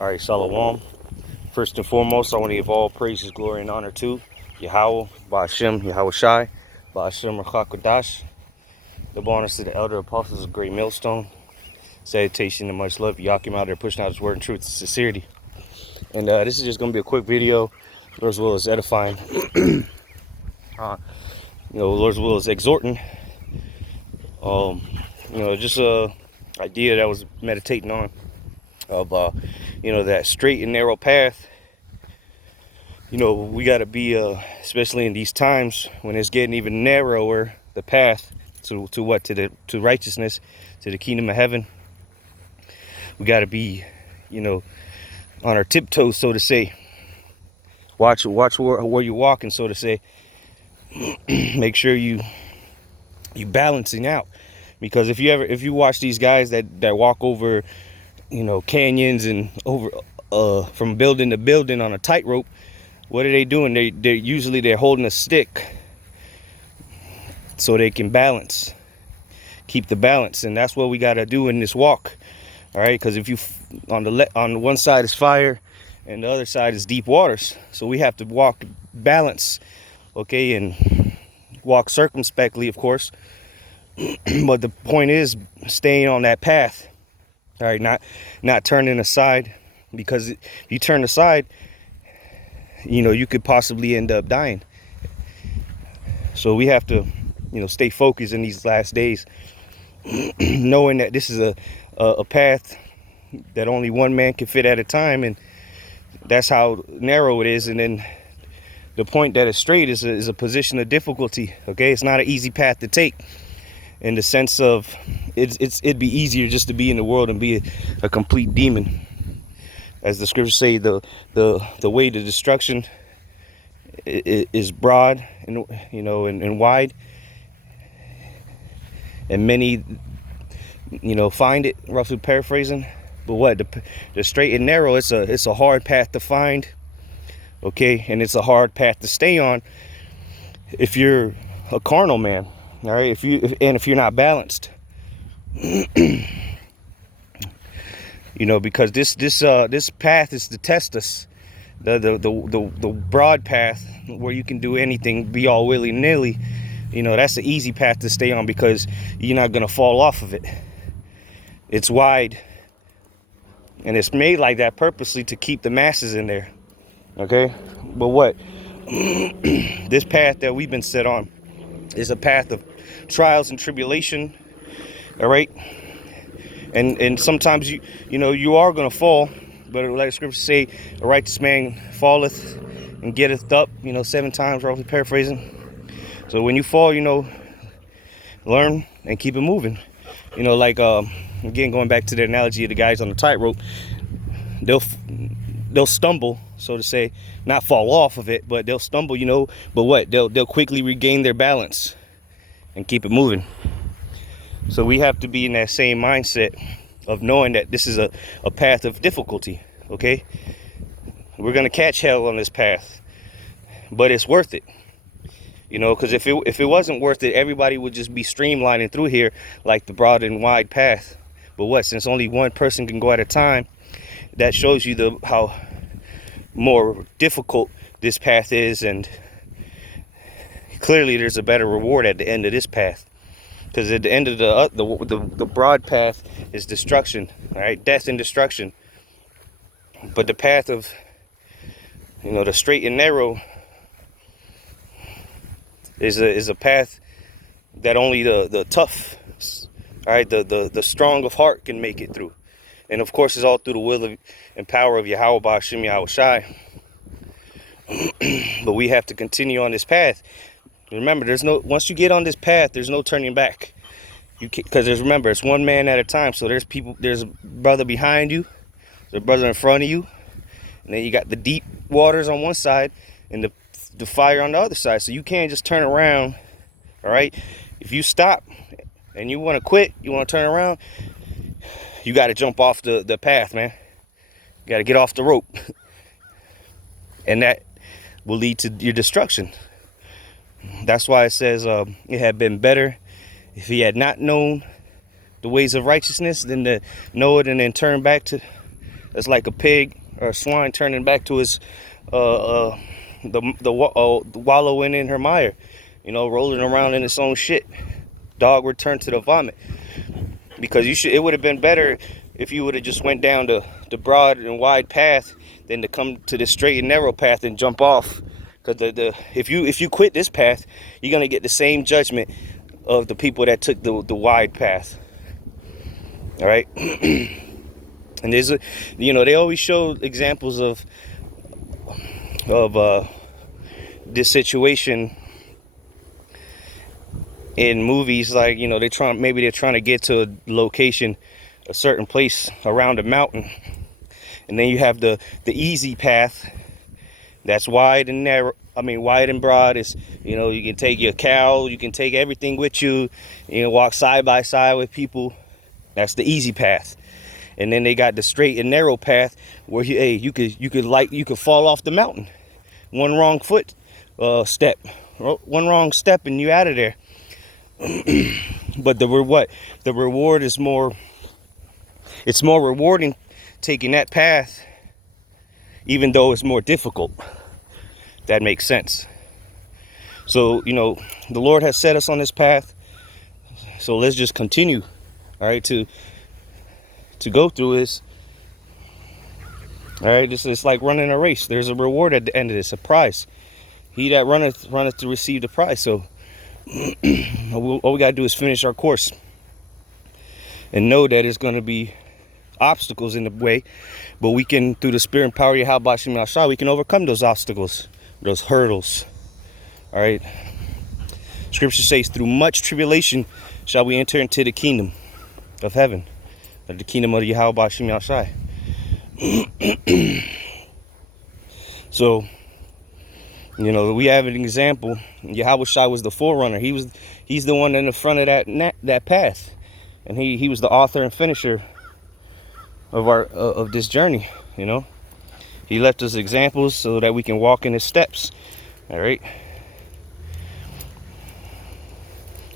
All right, Shalom. First and foremost, I want to give all praises, glory, and honor to Yahweh, Ba'ashem, Yahweh Shai, Ba'ashem, Rachakodash. The bonus to the elder apostles of Great Millstone. Salutation and much love. Yakim out there pushing out his word in truth and sincerity. And this is just going to be a quick video, Lord's will is edifying. Lord's will is exhorting. Just a idea that I was meditating on of, that straight and narrow path. We got to be, especially in these times when it's getting even narrower, the path to righteousness, to the kingdom of heaven. We got to be, on our tiptoes, so to say. Watch where you're walking, so to say. Make sure you balancing out, because if you watch these guys that walk over, canyons and over from building to building on a tightrope, what are they doing? They're usually holding a stick so they can balance, keep the balance, and that's what we got to do in this walk. All right, because if you on one side is fire and the other side is deep waters, so we have to walk balance, okay, and walk circumspectly, of course. But the point is staying on that path. All right, not turning aside, because if you turn aside, you could possibly end up dying. So we have to, stay focused in these last days, knowing that this is a path that only one man can fit at a time, and that's how narrow it is. And then the point that it's straight is a position of difficulty. Okay, it's not an easy path to take, in the sense of it'd be easier just to be in the world and be a complete demon. As the scriptures say, the way to destruction is broad and and wide, and many find it, roughly paraphrasing. But what the straight and narrow, it's a hard path to find, okay, and it's a hard path to stay on if you're a carnal man. All right, if you're not balanced, because this path is to test us. The broad path where you can do anything, be all willy-nilly, that's the easy path to stay on, because you're not gonna fall off of it. It's wide, and it's made like that purposely to keep the masses in there. Okay, but what this path that we've been set on is a path of trials and tribulation. All right, and sometimes you are gonna fall, but like the scriptures say, a righteous man falleth and getteth up 7 times, roughly paraphrasing. So when you fall, learn and keep it moving. Again, going back to the analogy of the guys on the tightrope, they'll stumble, so to say, not fall off of it, but they'll stumble, but what, they'll quickly regain their balance and keep it moving. So we have to be in that same mindset of knowing that this is a path of difficulty. Okay, we're gonna catch hell on this path, but it's worth it, because if it wasn't worth it, everybody would just be streamlining through here like the broad and wide path. But what, since only one person can go at a time, that shows you how more difficult this path is, and clearly there's a better reward at the end of this path. Because at the end of the broad path is destruction, all right, death and destruction. But the path of the straight and narrow is a path that only the tough, all right, the strong of heart can make it through. And of course, it's all through the will and power of Yahweh, Ba'ashem, Yahweh Shai. But we have to continue on this path. Remember, once you get on this path, there's no turning back. Because remember, it's one man at a time. So there's a brother behind you, there's a brother in front of you, and then you got the deep waters on one side and the fire on the other side. So you can't just turn around. All right, if you stop and you want to quit, you want to turn around, you got to jump off the path, man. You got to get off the rope, and that will lead to your destruction. That's why it says it had been better if he had not known the ways of righteousness than to know it and then turn back to It's like a pig or a swine turning back to his wallowing in her mire, rolling around in its own shit. Dog returned to the vomit. Because it would have been better if you would have just went down the broad and wide path than to come to the straight and narrow path and jump off. Because if you quit this path, you're gonna get the same judgment of the people that took the wide path. All right. And they always show examples of this situation in movies, like they're trying to get to a location, a certain place around a mountain, and then you have the easy path that's wide and narrow. Wide and broad. Is you can take your cow, you can take everything with you, walk side by side with people. That's the easy path. And then they got the straight and narrow path where you could fall off the mountain. One wrong step, one wrong step, and you out of there. But the reward is more. It's more rewarding taking that path, even though it's more difficult. That makes sense. So the Lord has set us on this path. So let's just continue, all right, to go through this. All right, it's like running a race. There's a reward at the end of this, a prize. He that runneth to receive the prize. So all we gotta do is finish our course and know that there's gonna be obstacles in the way, but we can, through the spirit and power of Yahweh Shem Yahshua, we can overcome those obstacles, those hurdles. All right. Scripture says, through much tribulation shall we enter into the kingdom of heaven, or the kingdom of Yahweh Shem Yahshua. So we have an example. Yahweh Shai was the forerunner. He's the one in the front of that path, and he was the author and finisher of this journey. He left us examples so that we can walk in his steps. All right.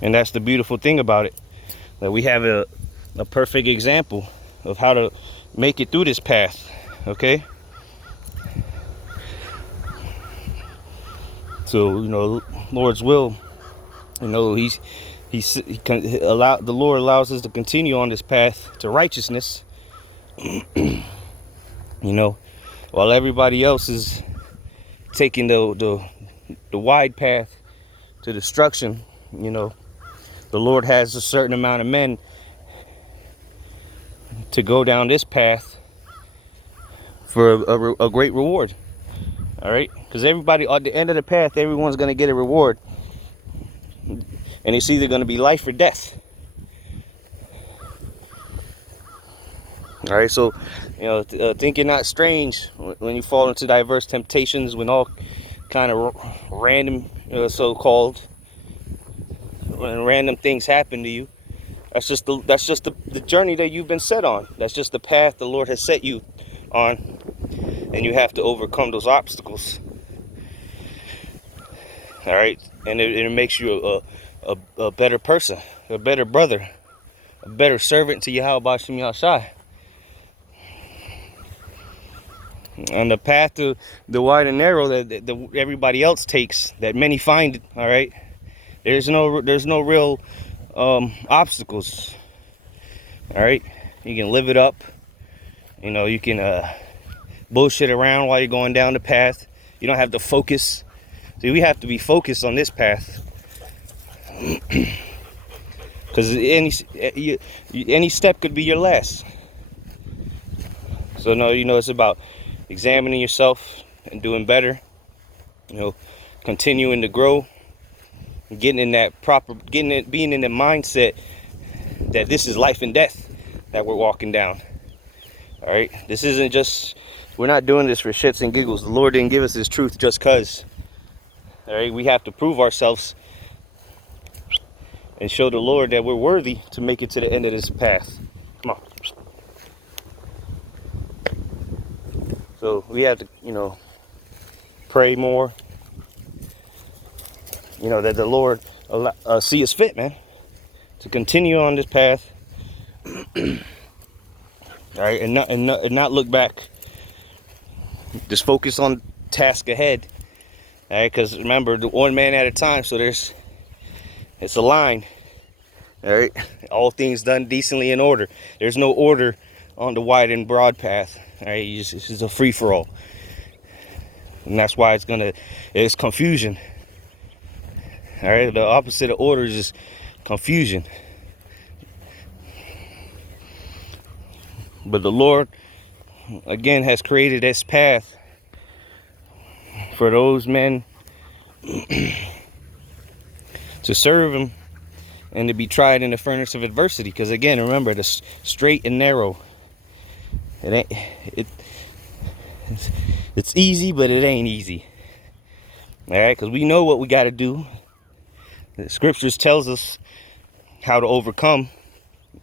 And that's the beautiful thing about it, that we have a perfect example of how to make it through this path. Okay. So Lord's will, the Lord allows us to continue on this path to righteousness. While everybody else is taking the wide path to destruction, the Lord has a certain amount of men to go down this path for a great reward. All right, because everybody at the end of the path, everyone's going to get a reward, and it's either going to be life or death. All right, so think it not strange when you fall into diverse temptations, when all kind of random, so-called, when random things happen to you. That's just the journey that you've been set on. That's just the path the Lord has set you on, and you have to overcome those obstacles. All right, and it makes you a better person, a better brother, a better servant to Yahweh Shem Yahshua. On the path to the wide and narrow that everybody else takes, that many find, all right, there's no real obstacles. All right, you can live it up. You can bullshit around while you're going down the path. You don't have to focus. See, we have to be focused on this path, because any step could be your last. So it's about examining yourself and doing better, continuing to grow, being in the mindset that this is life and death that we're walking down. All right, this isn't just, we're not doing this for shits and giggles. The Lord didn't give us His truth just cause. All right, we have to prove ourselves and show the Lord that we're worthy to make it to the end of this path. Come on. So we have to, pray more. That the Lord see us fit, man, to continue on this path. All right, and not look back. Just focus on task ahead. All right, because remember, the one man at a time. So it's a line. All right, all things done decently in order. There's no order on the wide and broad path. All right, it's just a free for all, and that's why it's confusion. All right, the opposite of order is just confusion. But the Lord, again, has created this path for those men to serve Him and to be tried in the furnace of adversity. Because again, remember, the straight and narrow. It's easy, but it ain't easy. All right, because we know what we got to do. The scriptures tells us how to overcome.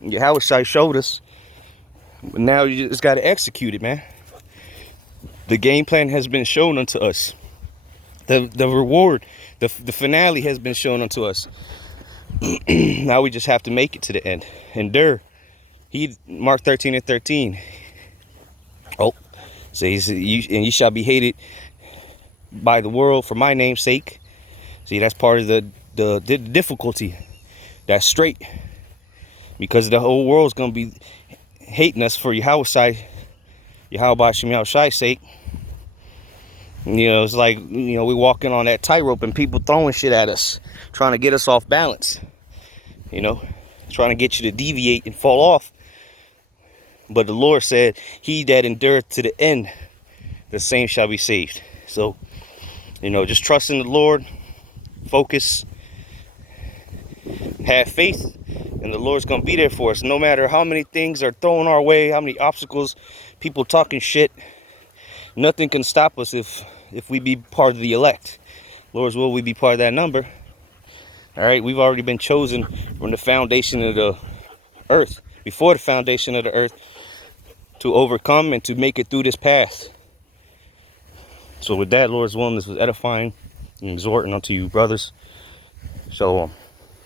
Yahushua showed us. But now you just got to execute it, man. The game plan has been shown unto us. The reward, the finale has been shown unto us. Now we just have to make it to the end. Endure. Mark 13:13. Oh, says you shall be hated by the world for my name's sake. See, that's part of the difficulty. That's straight. Because the whole world's gonna be hating us for Yahushai's sake. You know, it's like, you know, we're walking on that tightrope and people throwing shit at us, trying to get us off balance. You know, trying to get you to deviate and fall off. But the Lord said, he that endureth to the end, the same shall be saved. So, you know, just trust in the Lord, focus, have faith, and the Lord's going to be there for us. No matter how many things are thrown our way, how many obstacles, people talking shit, nothing can stop us if we be part of the elect. Lord's will, we be part of that number. All right, we've already been chosen from the foundation of the earth, before the foundation of the earth, to overcome and to make it through this path. So with that, Lord's willing, this was edifying and exhorting unto you, brothers. Shalom.